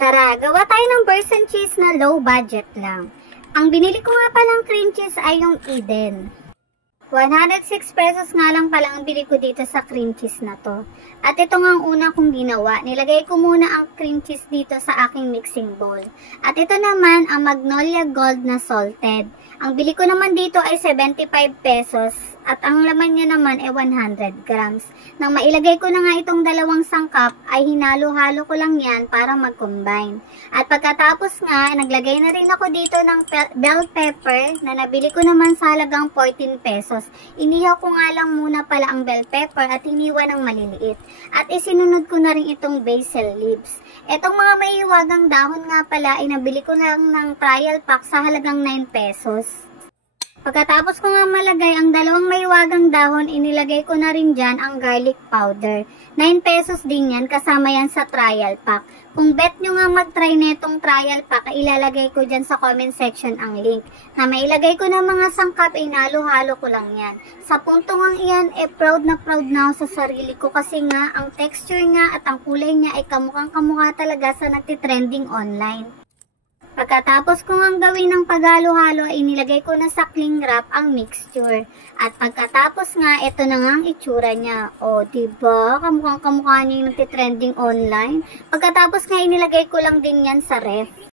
Tara, gawa tayo ng burst and cheese na low budget lang. Ang binili ko nga palang cream cheese ay yung Eden. 106 pesos nga lang pala ang bili ko dito sa cream cheese na to. At ito nga ang una kong ginawa. Nilagay ko muna ang cream cheese dito sa aking mixing bowl. At ito naman ang Magnolia Gold na salted. Ang bili ko naman dito ay 75 pesos. At ang laman niya naman ay 100 grams. Nang mailagay ko na nga itong dalawang sangkap, ay hinalo-halo ko lang yan para mag-combine. At pagkatapos nga, naglagay na rin ako dito ng bell pepper na nabili ko naman sa halagang 14 pesos. Inihaw ko nga lang muna pala ang bell pepper at iniwa ng maliliit. At isinunod ko na rin itong basil leaves. Etong mga maiiwagang dahon nga pala ay nabili ko lang ng trial pack sa halagang 9 pesos. Pagkatapos ko nga malagay ang dalawang maiwagang dahon, inilagay ko na rin dyan ang garlic powder. 9 pesos din yan, kasama yan sa trial pack. Kung bet nyo nga mag-try netong trial pack, ilalagay ko dyan sa comment section ang link. Na mailagay ko na mga sangkap, inalo-halo ko lang yan. Sa punto nga iyan, proud na ako sa sarili ko kasi nga, ang texture nga at ang kulay niya ay kamukhang kamukha talaga sa nagtitrending online. Pagkatapos ko ngang gawin ng paghalo-halo, inilagay ko na sa cling wrap ang mixture. At pagkatapos nga, ito na nga ang itsura niya. O, diba? Kamukhang kamukha niya yung nagtitrending online. Pagkatapos nga, inilagay ko lang din yan sa ref.